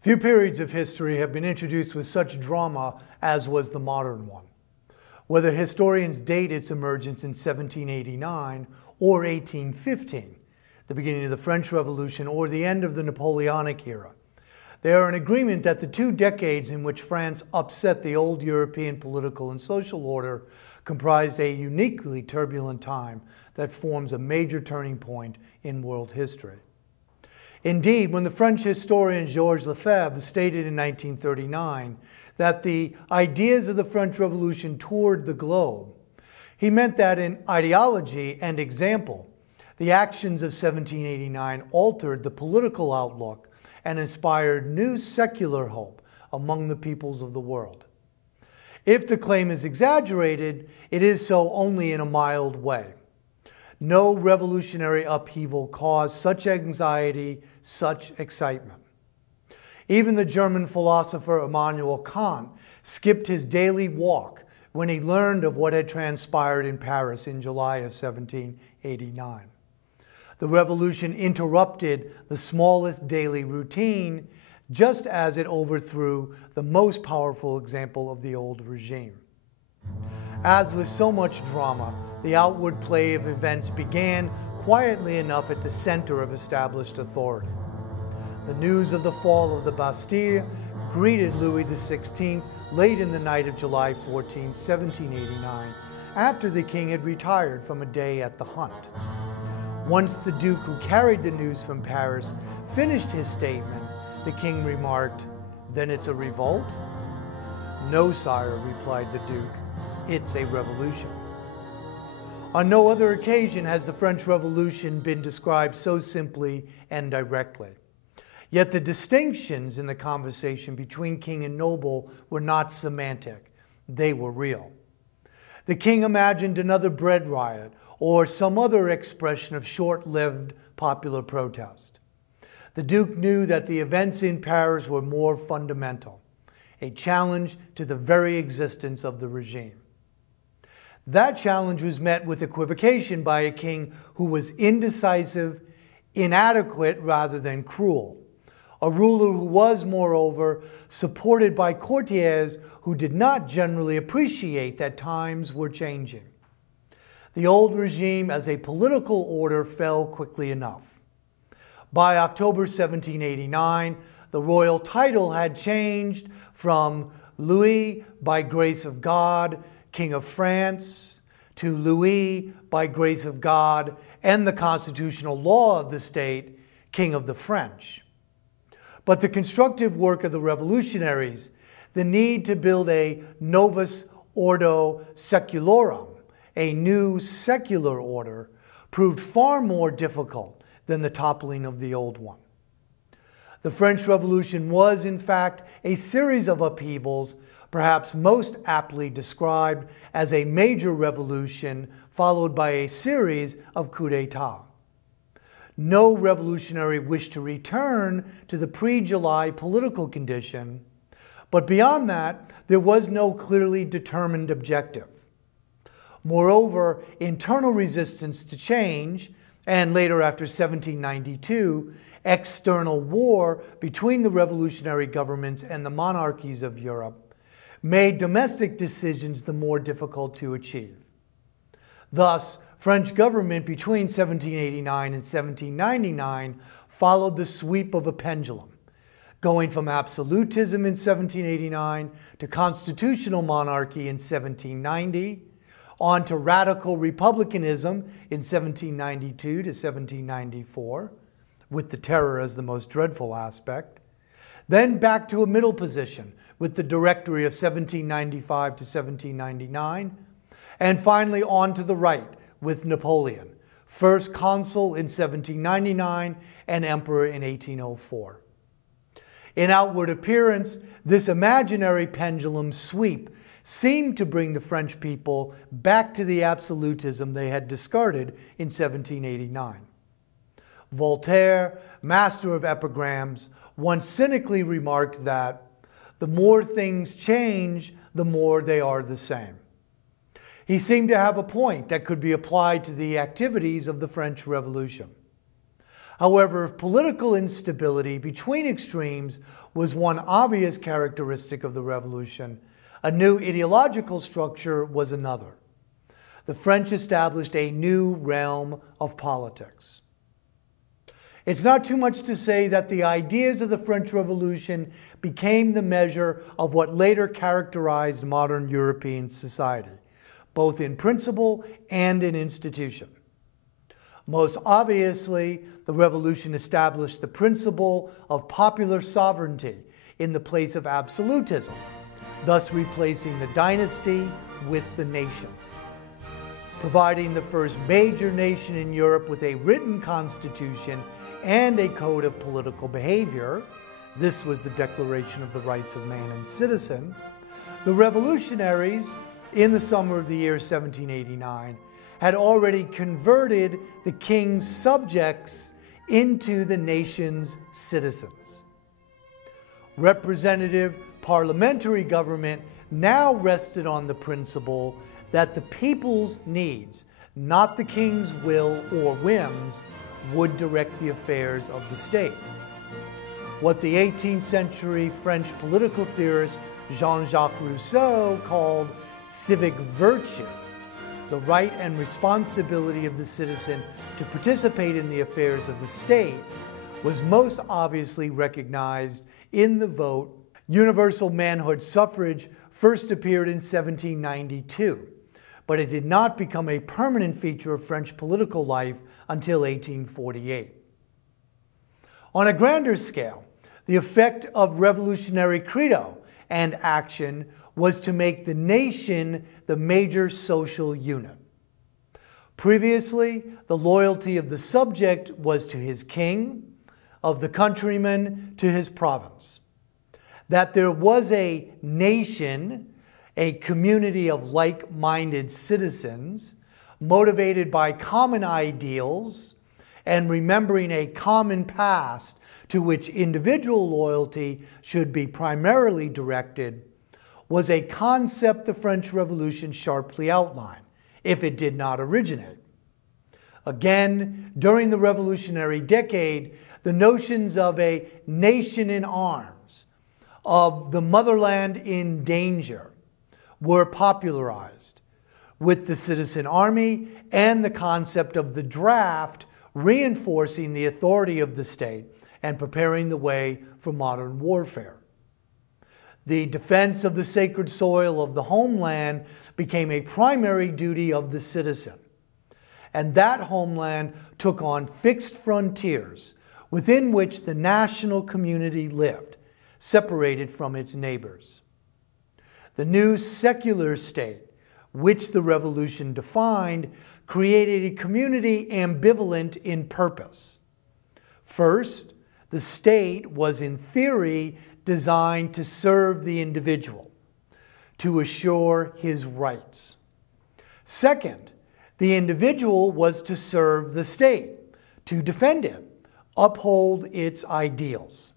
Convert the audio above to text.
Few periods of history have been introduced with such drama as was the modern one. Whether historians date its emergence in 1789 or 1815, the beginning of the French Revolution or the end of the Napoleonic era, they are in agreement that the 2 decades in which France upset the old European political and social order comprised a uniquely turbulent time that forms a major turning point in world history. Indeed, when the French historian Georges Lefebvre stated in 1939 that the ideas of the French Revolution toured the globe, he meant that in ideology and example, the actions of 1789 altered the political outlook and inspired new secular hope among the peoples of the world. If the claim is exaggerated, it is so only in a mild way. No revolutionary upheaval caused such anxiety, such excitement. Even the German philosopher Immanuel Kant skipped his daily walk when he learned of what had transpired in Paris in July of 1789. The revolution interrupted the smallest daily routine, just as it overthrew the most powerful example of the old regime. As with so much drama, the outward play of events began quietly enough at the center of established authority. The news of the fall of the Bastille greeted Louis XVI late in the night of July 14, 1789, after the king had retired from a day at the hunt. Once the Duke who carried the news from Paris finished his statement, the king remarked, "Then it's a revolt?" "No, sire," replied the Duke, "it's a revolution." On no other occasion has the French Revolution been described so simply and directly. Yet the distinctions in the conversation between king and noble were not semantic, they were real. The king imagined another bread riot or some other expression of short-lived popular protest. The Duke knew that the events in Paris were more fundamental, a challenge to the very existence of the regime. That challenge was met with equivocation by a king who was indecisive, inadequate rather than cruel. A ruler who was, moreover, supported by courtiers who did not generally appreciate that times were changing. The old regime as a political order fell quickly enough. By October 1789, the royal title had changed from Louis, by grace of God, King of France, to Louis, by grace of God, and the constitutional law of the state, King of the French. But the constructive work of the revolutionaries, the need to build a novus ordo secularum, a new secular order, proved far more difficult than the toppling of the old one. The French Revolution was, in fact, a series of upheavals, perhaps most aptly described as a major revolution followed by a series of coups d'etat. No revolutionary wished to return to the pre-July political condition, but beyond that, there was no clearly determined objective. Moreover, internal resistance to change, and later after 1792, external war between the revolutionary governments and the monarchies of Europe, made domestic decisions the more difficult to achieve. Thus, French government between 1789 and 1799 followed the sweep of a pendulum, going from absolutism in 1789 to constitutional monarchy in 1790, on to radical republicanism in 1792 to 1794, with the terror as the most dreadful aspect, then back to a middle position with the Directory of 1795 to 1799, And finally on to the right with Napoleon, first consul in 1799 and emperor in 1804. In outward appearance, this imaginary pendulum sweep seemed to bring the French people back to the absolutism they had discarded in 1789. Voltaire, master of epigrams, once cynically remarked that the more things change, the more they are the same. He seemed to have a point that could be applied to the activities of the French Revolution. However, if political instability between extremes was one obvious characteristic of the revolution, a new ideological structure was another. The French established a new realm of politics. It's not too much to say that the ideas of the French Revolution became the measure of what later characterized modern European society, both in principle and in institution. Most obviously, the revolution established the principle of popular sovereignty in the place of absolutism, thus replacing the dynasty with the nation. Providing the first major nation in Europe with a written constitution and a code of political behavior, this was the Declaration of the Rights of Man and Citizen, the revolutionaries, in the summer of the year 1789, had already converted the king's subjects into the nation's citizens. Representative parliamentary government now rested on the principle that the people's needs, not the king's will or whims, would direct the affairs of the state. What the 18th century French political theorist Jean-Jacques Rousseau called civic virtue, the right and responsibility of the citizen to participate in the affairs of the state, was most obviously recognized in the vote. Universal manhood suffrage first appeared in 1792, but it did not become a permanent feature of French political life until 1848. On a grander scale, the effect of revolutionary credo and action was to make the nation the major social unit. Previously, the loyalty of the subject was to his king, of the countryman to his province. That there was a nation, a community of like-minded citizens, motivated by common ideals and remembering a common past to which individual loyalty should be primarily directed, was a concept the French Revolution sharply outlined, if it did not originate. Again, during the revolutionary decade, the notions of a nation in arms, of the motherland in danger, were popularized, with the citizen army and the concept of the draft reinforcing the authority of the state and preparing the way for modern warfare. The defense of the sacred soil of the homeland became a primary duty of the citizen, and that homeland took on fixed frontiers within which the national community lived, separated from its neighbors. The new secular state, which the revolution defined, created a community ambivalent in purpose. First, the state was in theory designed to serve the individual, to assure his rights. Second, the individual was to serve the state, to defend it, uphold its ideals.